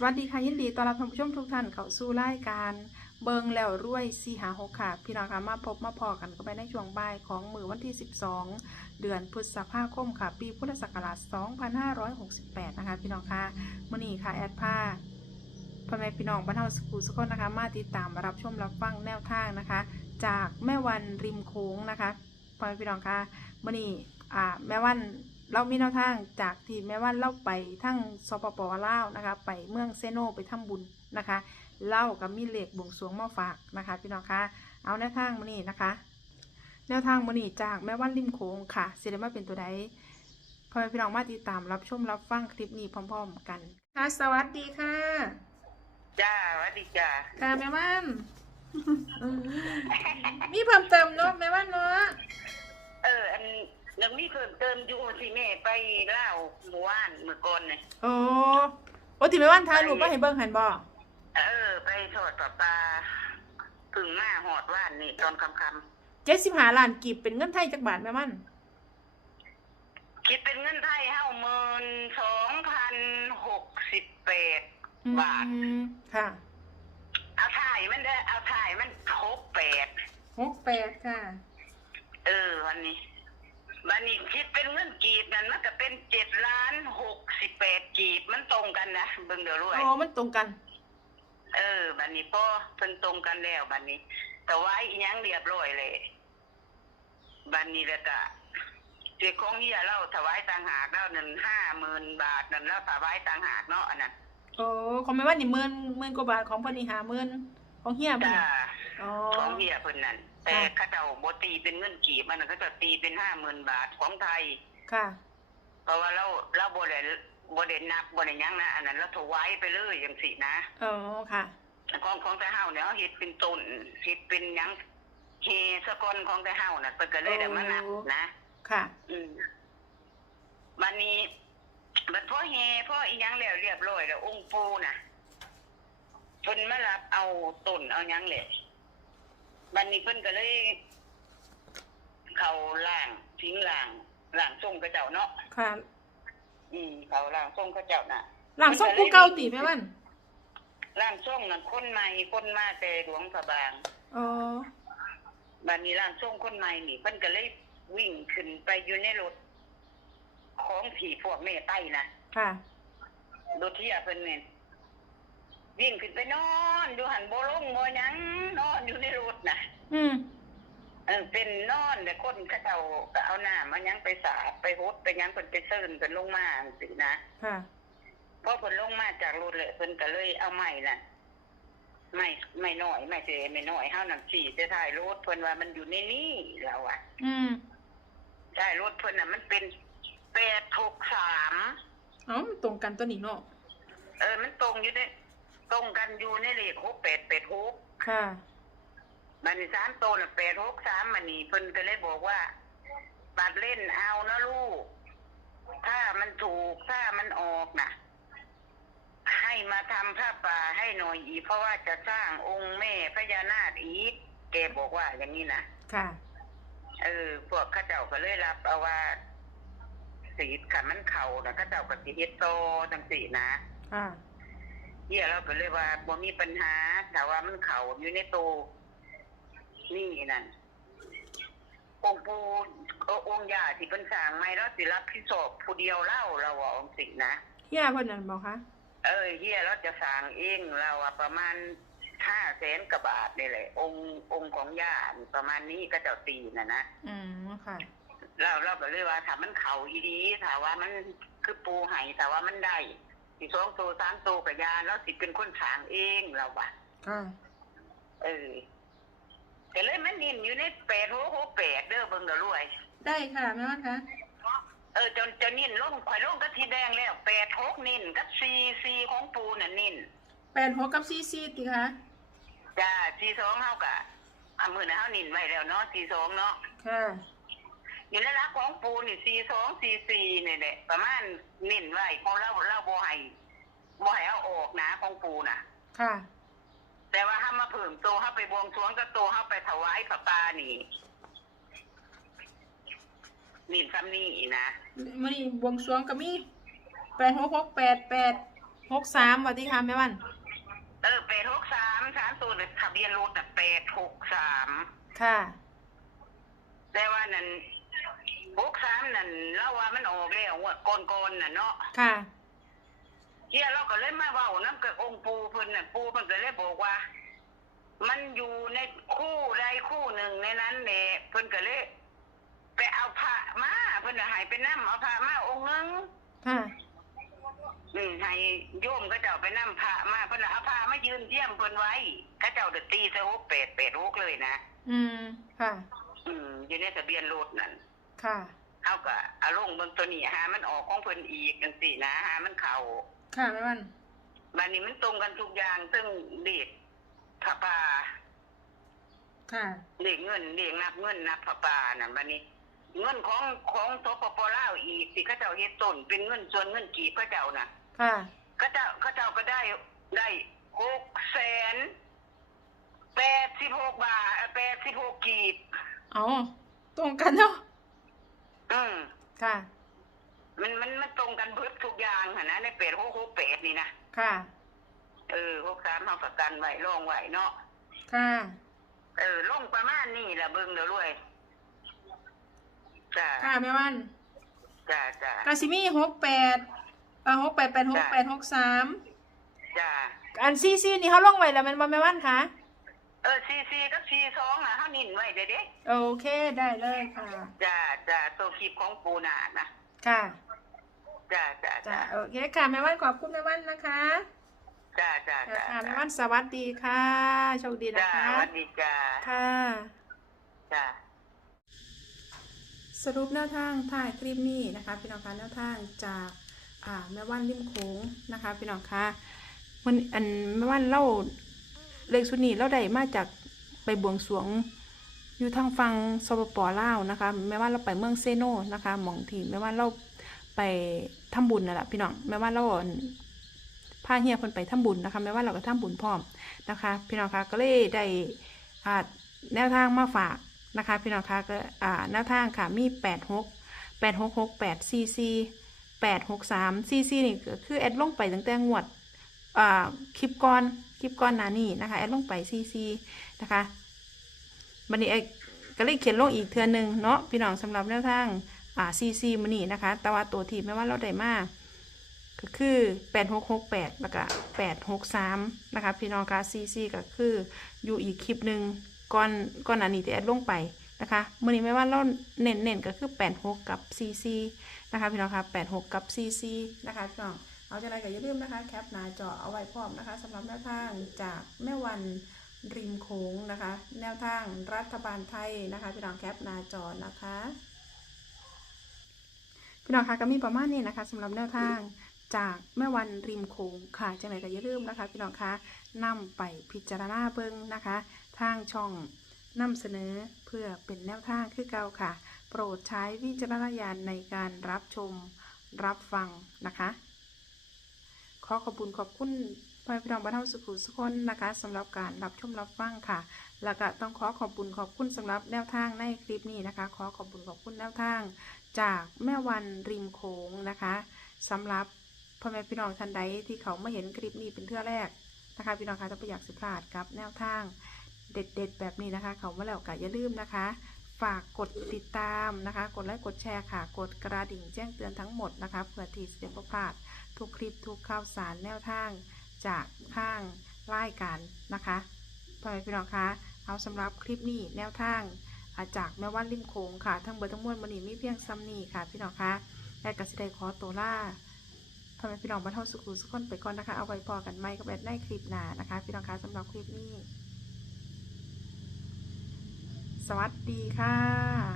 สวัสดีค่ะยินดีต้อนรับท่านผู้ชมทุกท่านเข้าสู่รายการเบิงแล้วรวยสีหาหกค่ะ พี่น้องค่ะมาพบมาพอกันก็ไปในช่วงบ่ายของมือวันที่ 12 เดือนพฤษภาคมค่ะ ปีพุทธศักราช 2568 นะคะ พี่น้องค่ะมื่อนี้ค่ะแอดผ้าพ่อแม่พี่น้องบ้านเฮาสกูสกลนะคะ มาติดตามรับชมรับฟังแนวทางนะคะ จากแม่วันริมโค้งนะคะพ่อแม่พี่น้องค่ะมื่อนี้อ่าแม่วัน เรามีแนวทางจากที่แม่วันเล่าไปทั้งสปปลาวนะคะ ไปเมืองเซโนไปทำบุญนะคะเล่ากับมีเหล็กบวงสรวงมาฝากนะคะ พี่น้องคะเอาแนวทางมื่อนี้นะคะ แนวทางมื่อนี้จากแม่วันริมโค้งค่ะสิได้มาเป็นตัวใดพ่อแม่พี่น้องมาติดตามรับชมรับฟังคลิปนี้พร้อม ๆ กัน ค่ะสวัสดีค่ะจ้าสวัสดีจ้าค่ะแม่วันมีเพิ่มเติมเนาะแม่วันเนาะเอออัน ยังมีเพิ่มเติมอยู่สิแม่ไปเล่าวหมู่บ้านเมื่อก่อนเนี่ยโอ้โอ้ที่แม่วันถ่ายรูปมาให้เบิ่งหันบ่เออ ไปทอดปลาปลาพึ่งมาหอดว่านนี่ตอนคำคเจ็ดสิบห้าล้านกีบเป็นเงินไทยจักบาทแม่วันำคิดเป็นเงินไทยเฮ้าหมื่นสองพันหกสิบแปด บาท อืมค่ะเอาถ่ายมันเด้อเอาถ่ายมันหกแปดหกแปดค่ะ เออวันนี้ วันนี้คิดเป็นเงินกีบนั่นมันก็เป็นเจ็ดล้านหกสิบแปดกีบมันตรงกันนะเบิ่งเดี๋ยวรวยโอ้มันตรงกัน เออบัดนนี้พ่อเพิ่นตรงกันแล้วบัดนนี้ แต่ว่าอีหยังเรียบร้อยเลยบัดนนี้แล้วก็เจ้าของเฮียเราถวายต่างหากแล้วนั่นห้าหมื่นบาทนั่นแล้วถวายต่างหากเนาะอันนั้นโอ้ของแม่วันนี่หมื่นหมื่นกว่าบาทของเพิ่นนี่ห้าหมื่นของเฮียเพิ่นจ้านี่ อ๋อ ของเฮียเพิ่นนั่นแต่ค่ะ เขาเจ้าบ่ตีเป็นเงินกีบมันนนเขาจะตีเป็นห้าหมื่นบาทของไทย ค่ะ เพราะว่าเราเราบ่ได้บ่ได้นับบ่ได้หยังนะอันนั้นเราถวายไปเลยจังซี่นะอ๋อ ค่ะ ของของแต่เฮาเนี่ยเขาเฮ็ดเป็นต้นเฮ็ดเป็นหยังเฮสกอนของแต่เฮาน่ะเพิ่นก็เลยได้มานับนะ ค่ะ อืมวันนี้บัดพ่อเฮพ่ออีหยังแล้วเรียบร้อยแล้วองค์ปูน่ะเพิ่นมารับเอาต้นเอาหยังแหละ วันนี้เพิ่นก็เลย เขาล่างทิ้งล่างล่างทรงกระเจ้าเนาะค่ะอืมเขาล่างทรงกระเจ้าน่ะหลังส่งผู้เก่าติแม่วันล่างทรงนั่นคนใหม่คนมาแต่หลวงพระบางอ๋อบันนี้ร่างทรงคนใหม่นี่เพิ่นก็เลยวิ่งขึ้นไปอยู่ในรถของผีพวกแม่ไต้นะค่ะรถเที่ยเพิ่นเนี่ย วิ่งขึ้นไปนอนอยู่หันโบลงโบหยังนอนอยู่ในรถนะอืมเออเป็นนอนแต่คนเขาเจ้าก็เอาหน้ามายังไปสาดไปฮดไปหยังเพิ่นไปเซิร์นเพิ่นลงมาสินะค่ะพอเพิ่นลงมาจากรถเลยเพิ่นก็เลยเอาไม้น่ะไม่ไม่น้อยไม่เสไม่น้อยเฮานั่นสี่จะถ่ายรถเพิ่นว่ามันอยู่ในนี้แล้วอะ อืมใช่รถเพิ่นน่ะ มันเป็นแปดหกสามเอ้ามันตรงกันตัวนี้เนาะเออ มันตรงอยู่ใน ตรงกันอยู่ในเลขหกแปดแปดหกค่ะ มันนี่สามตัวน่ะแปดหกสามมันนี่เพิ่นก็เลยบอกว่าตัดเล่นเอานะลูก ถ้ามันถูกถ้ามันออกน่ะ ให้มาทำผ้าป่าให้หน่อยอีกเพราะว่าจะสร้างองค์แม่พญานาคอีกแกบอกว่าอย่างนี้นะค่ะ เออ พวกเข้าเจ้าก็เลยรับเอาว่าสีขันมันเข่านะเข้าเจ้าก็สิเฮ็ดโตจังสีนะ ค่ะ เฮียเราก็เลยว่าบ่มีปัญหาแต่ว่ามันเข่าอยู่ในโตนี่นั่นองค์ปู่เอ่อองค์ย่าที่เป็นสร้างไม่แล้วสิรับผิดชอบผู้เดียวเล่าเราว่าองค์สินะเฮียเพิ่นนั่นบอกคะเออเฮียเราจะสร้างเองเราอะประมาณห้าแสนกว่าบาทนี่แหละ องค์องค์ของย่านี่ประมาณนี้ก็เจ้าตีน่ะนะอืมค่ะเราเราก็เลยว่าถ้ามันเข่าอีดีถ้าว่ามันคือปูไห้ถ้าว่ามันได้ สิสองตัวสามตัวกับยาแล้วสิเป็นคนสร้างเองเราว่าค่ะเออแต่เลยมันนินอยู่ในแปดหัวหัวแปดเด้อเบิ่งเด้อรวย ได้ค่ะแม่วันคะเออจนจะนินลงข่อยลงก็ทีแดงแล้วแปดหกนินกับซีซีของปูน่ะนินแปดหกกับซีซีติคะจ้าซีสองเฮากะอะมือนะเฮานินไว้แล้วเนาะซีสองเนาะค่ะ อยู่ในรักของปูนี่ซีสองซีซีนี่แหละประมาณนินไว้ของเราเราบ่ให้บ่ให้เอาออกนะของปูน่ะ ค่ะ แต่ว่าถ้ามาเพิ่มโตเฮาไปบวงสรวงก็โตเฮาไปถวายพระปานี่นินซ้ำนี่นะมื้อนี้บวงสรวงก็มีแปดหกหกแปดแปดหกสามสวัสดีค่ะแม่วันเออแปดหกสามสามตัวทะเบียนรถน่ะแปดหกสามค่ะ แต่ว่านั่น หกสามนั่นเล่าว่ามันออกแล้วงวดก่อนๆน่ะเนาะค่ะ เฮียเราก็เลยมาเว้าน้ำกับองค์ปูเพิ่นน่ะปูเพิ่นก็เลยบอกว่า มันอยู่ในคู่ใดคู่หนึ่งในนั้นแหละเพิ่นก็เลยไปเอาพระมาเพิ่นน่ะให้ไปนํเอาพระมาองค์หนึง ค่ะ อืมให้โยมก็เจ้าไปนํพระมาเพิ่นน่ะเอาพระมายืนเยี่ยมเพิ่นไว้ก็เจ้าเดตีซะฮกเป็ดเป็ดฮกเลยนะอืม ค่ะ อืมอยู่ในทะเบียนรถนั่น ค่ะเฮาก็เอาลงเบิ่งตัวนี้หามันออกของเพิ่นอีกจังซี่นะหามันเข้าค่ะแม่วันบัดนี้มันตรงกันทุกอย่างซึ่งเด็กพระป่าค่ะเด็กเงินเด็กนับเงินนับพระป่านั่นบัดนี้ เงินของของสปปลาวอีกสิเขาเจ้าเฮ็ดต้นเป็นเงินส่วนเงินกีบเขาเจ้าน่ะ ค่ะเขาเจ้าเขาเจ้าก็ได้ได้หกแสนแปดสิบหกบาทแปดสิบหกกีบ เอาตรงกันเนาะอืม ค่ะ มันมันมันตรงกันเบิดทุกอย่างหั่นนะในเป็ดหกหกเป็ดนี่นะค่ะ เออหกสามเฮาประกันไว้รองไว้เนาะค่ะเออลงประมาณนี้ล่ะเบิ่งเด้อรวยจ้าค่ะแม่วันจ้าจ้ากาซิมีหกแปดอ่าหกแปดแปดหกแปดหกสามจ้าอันซีซีนี่เขาลงไว้แล้วแมันบ่แม่วันคะเออซีซีกับซีสองอะเฮานิ่นไว้เด้เด้โอเคได้เลยค่ะ จ้าจ้าตัวคลิปของปูนานะค่ะจ้าจ้าจ้าจ้าโอเคค่ะแม่วันขอบคุณแม่วันนะคะจ้าจ้าจ้าค่ะแม่วันสวัสดีค่ะโชคดีนะจ้าคะสวัสดีจ้าค่ะ จ้า สรุปแนวทางถ่ายคลิปนี้นะคะ พี่น้องคะแนวทางจากอ่าแม่ว่านริมโขงนะคะ พี่น้องคะมันอันแม่ว่านเล่า เลขสุดนี้เราได้มาจากไปบวงสรวงอยู่ทางฟังสปปลาวนะคะแม่ว่าเราไปเมืองเซโนนะคะหมองที่แม่ว่าเราไปทำบุญนั่นแหละพี่น้องแม่ว่าเราพาเฮียเพิ่นไปทำบุญนะคะแม่ว่าเราก็ทำบุญพร้อมนะคะ พี่น้องคะก็เลยได้แนวทางมาฝากนะคะ พี่น้องคะก็แนวทางค่ะมีแปดหกแปดหกหกแปดซีซีแปดหกสามซีซีนี่คือแอดลงไปตั้งแต่งวดคลิปก่อน คลิปก่อนหนานี่นะคะแอดลงไปซีซีนะคะบันนี้ไอ้ก็เลยเขียนลงอีกเทือหนึงเนาะพี่น้องสำหรับแนวทางอ่าซีซีมันนี่นะคะ แต่ว่าตัวที่ไม่ว่าเราได้มากก็คือแปดหกหกแปดแล้วก็แปดหกสามนะคะพี่น้องคะซีซีก็คืออยู่อีกคลิปหนึ่งก่อนก่อนอันนี้ที่แอดลงไปนะคะมื่อนี้ไม่ว่าเราเน้นเน้นก็คือ 8 6 กับ CC นะคะพี่น้องคะ8 6 กับ CC นะคะพี่น้อง เอาจะไรก็อย่าลืมนะคะแคปหน้าจอเอาไว้พร้อมนะคะสำหรับแนวทางจากแม่วันริมโขงนะคะ แนวทางรัฐบาลไทยนะคะพี่น้องแคปหน้าจอนะคะพี่น้องคะก็มีประมาณนี้นะคะสำหรับแนวทางจากแม่วันริมโขงค่ะจังไรก็อย่าลืมนะคะ พี่น้องคะนำไปพิจารณาเบิ่งนะคะ ทางช่องนำเสนอเพื่อเป็นแนวทางคือเก่าค่ะ โปรดใช้วิจารณญาณในการรับชมรับฟังนะคะ ขอขอบคุณขอบคุณพ่อแม่พี่น้องบ้านเฮาสุขุสุขคนนะคะสำหรับการรับชมรับฟังค่ะแล้วก็ต้องขอขอบคุณขอบคุณสำหรับแนวทางในคลิปนี้นะคะ ขอขอบคุณขอบคุณแนวทาง จากแม่วันริมโขงนะคะสำหรับพ่อแม่พี่น้องท่านใดที่เขาไมาเห็นคลิปนี้เป็นเทื่อแรกนะคะ พี่น้องคะถ้าไม่อยากสิพลาดกับแนวทางเด็ดๆแบบนี้นะคะ เขามาแล้วก็อย่าลืมนะคะ ฝากกดติดตามนะคะ กดไลค์กดแชร์ค่ะ กดกระดิ่งแจ้งเตือนทั้งหมดนะคะเพื่อที่จะได้ไม่พลาดทุกคลิปทุกข่าวสารแนวทางจากทางรายการนะคะพ่อแม่พี่น้องคะเอาสำหรับคลิปนี้แนวทางอ่าจากแม่ว่านริมโขงค่ะ ทั้งเบอร์ทั้งมวลมันนี้มีเพียงซ้ำนี่ค่ะ พี่น้องคะและกสิได้ขอตัวล่าพ่อแม่พี่น้องบรรเทาสุขุสุขคนไปก่อนนะคะ เอาไว้พอกันไหมกับแอดในคลิปหน้านะคะ พี่น้องคะสำหรับคลิปนี้ สวัสดีค่ะ